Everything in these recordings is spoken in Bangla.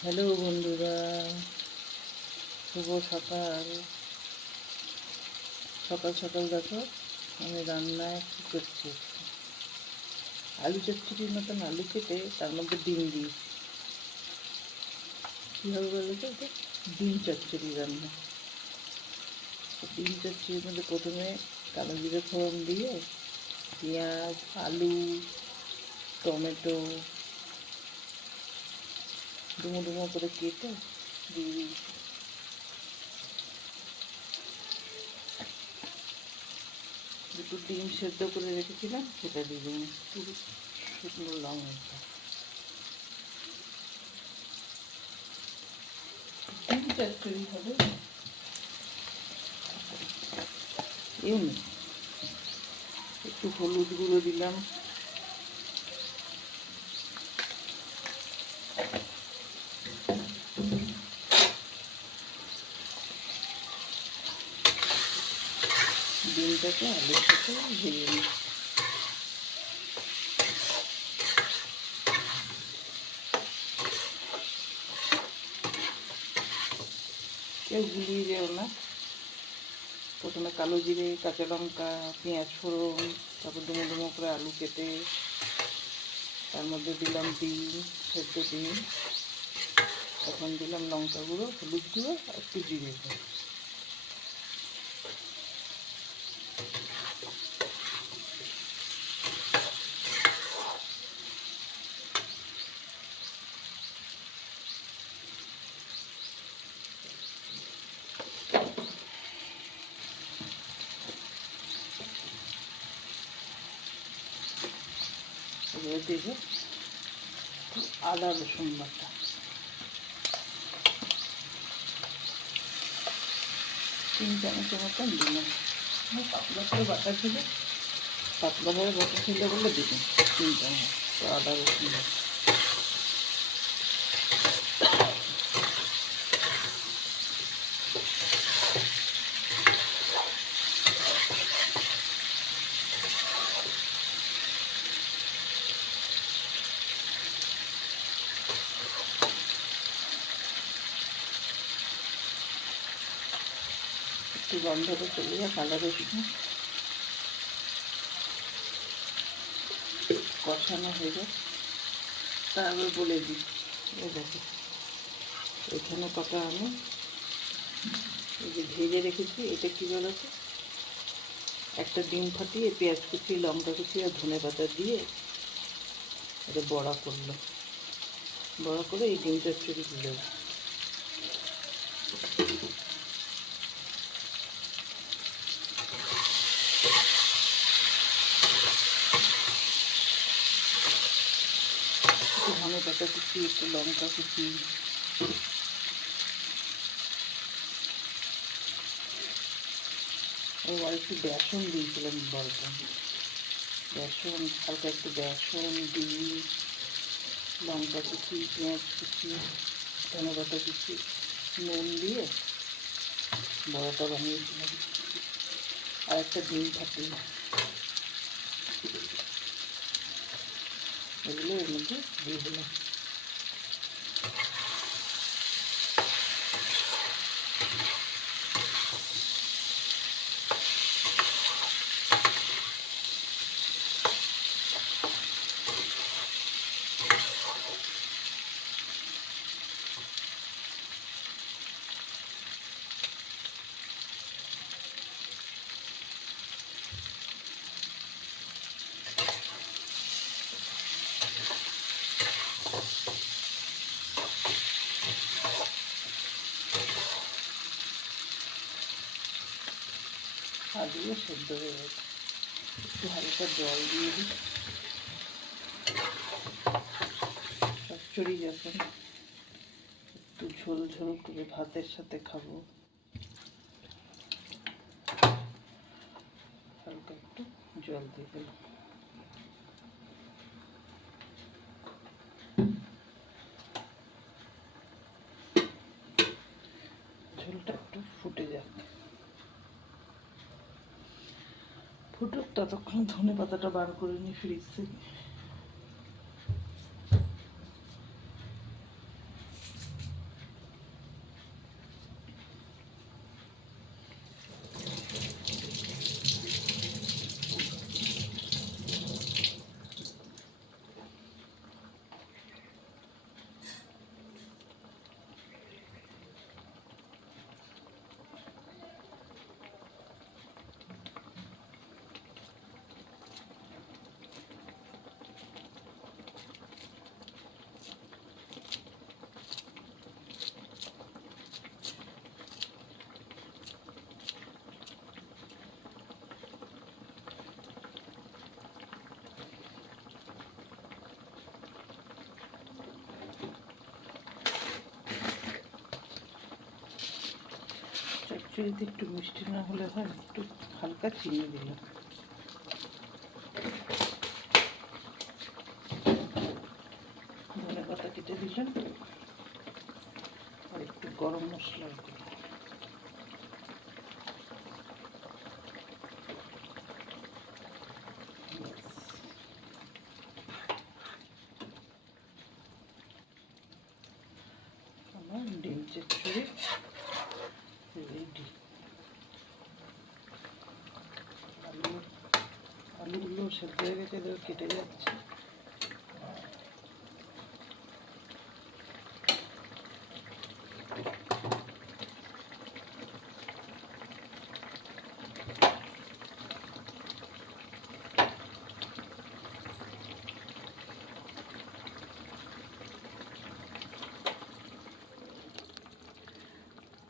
হ্যালো বন্ধুরা, শুভ সকাল। সকাল সকাল দেখো আমি রান্নায় কী করছি। আলু চচ্চড়ির মতন আলু কেটে তার মধ্যে ডিম দিয়েছি। কীভাবে বলো তো, এটা ডিম চচ্চড়ি রান্না। ডিম চচ্চড়ির মধ্যে প্রথমে কালো জিরে ফোড়ন দিয়ে পেঁয়াজ, আলু, টমেটো ডুমো ডুমো করে কেটে দিয়ে দিয়েছি। দুটো ডিম সেদ্ধ করে রেখেছিলাম, সেটা দিয়ে দিন। পুরো শুকনো লঙ্কা, ডিম চচ্চড়ি হবে এমনি। একটু হলুদ গুঁড়ো দিলাম, ডিমটাকে আলুর সাথে ভেজে নিই। কেউ গুলিয়ে যেও না। প্রথমে কালো জিরে, কাঁচা লঙ্কা, পেঁয়াজ ফোড়ন, তারপর ডুমো ডুমো করে আলু কেটে তার মধ্যে দিলাম ডিম, সেদ্ধ ডিম। এখন দিলাম লঙ্কা গুঁড়ো, হলুদ গুঁড়ো আর একটু জিরে গুঁড়ো। এবার দেবো আদা রসুন বাটা। 3 চামচের মতন দিলাম। পাতলা করে বাটা ছিল, পাতলাভাবে বাটা ছিল বলে দিলাম 3 চামচ আদা রসুন বাটা। একটু গন্ধটা চলে যায়, আদা রসুন কষানো হয়ে যায়। তারপর বলে দিই, এ দেখো এখানে কটা আমি এই যে ভেজে রেখেছি, এটা কী বলতো, একটা ডিম ফাটিয়ে পেঁয়াজ কুচি, লঙ্কা কুচি আর ধনে পাতা দিয়ে এটা বড়া করলো। বড়া করে এই ডিম চচ্চড়ি দিল। একটু ধনে পাতা কুচি, একটু লঙ্কা কুচি, আর একটু বেসন দিয়েছিলাম বড়টা। বেসন, হালকা একটু বেসন, ডিম, লঙ্কা কুচি, পেঁয়াজ কুচি, ধনে পাতা কুচি, নুন দিয়ে বড়াটা বানিয়েছিলাম। আর একটা ডিম ফাটিয়ে এগুলো এর মধ্যে দিয়ে দিলাম। আলুও সেদ্ধ হয়ে গেছে। একটু হালকা জল দিয়ে দিই। চচ্চড়ি যখন একটু ঝোল ঝোল করে ভাতের সাথে খাবো, হালকা একটু জল দিয়ে দিলাম। ঝোলটা একটু ফুটে যাক, ফুটুক, ততক্ষণ ধনে পাতাটা বার করে নিই ফ্রিজ থেকে। চচ্চড়িতে একটু মিষ্টি না হলে হয়, একটু হালকা চিনি দিলাম। ধনে পাতা কেটে দিলাম আর একটু গরম মশলা দিলাম। আমার ডিম চচ্চড়ি রেডি। আলুগুলো সেদ্ধ হয়ে গেছে, এদের কেটে যাচ্ছে।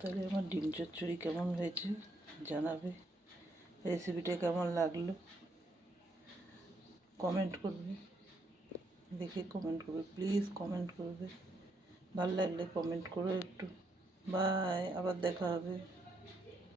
তাহলে আমার ডিম চচ্চড়ি কেমন হয়েছে জানাবে, রেসিপিটা কেমন লাগলো কমেন্ট করবে, দেখে কমেন্ট করবে, প্লিজ কমেন্ট করবে, ভালো লাগলে কমেন্ট করো একটু। বাই, আবার দেখা হবে।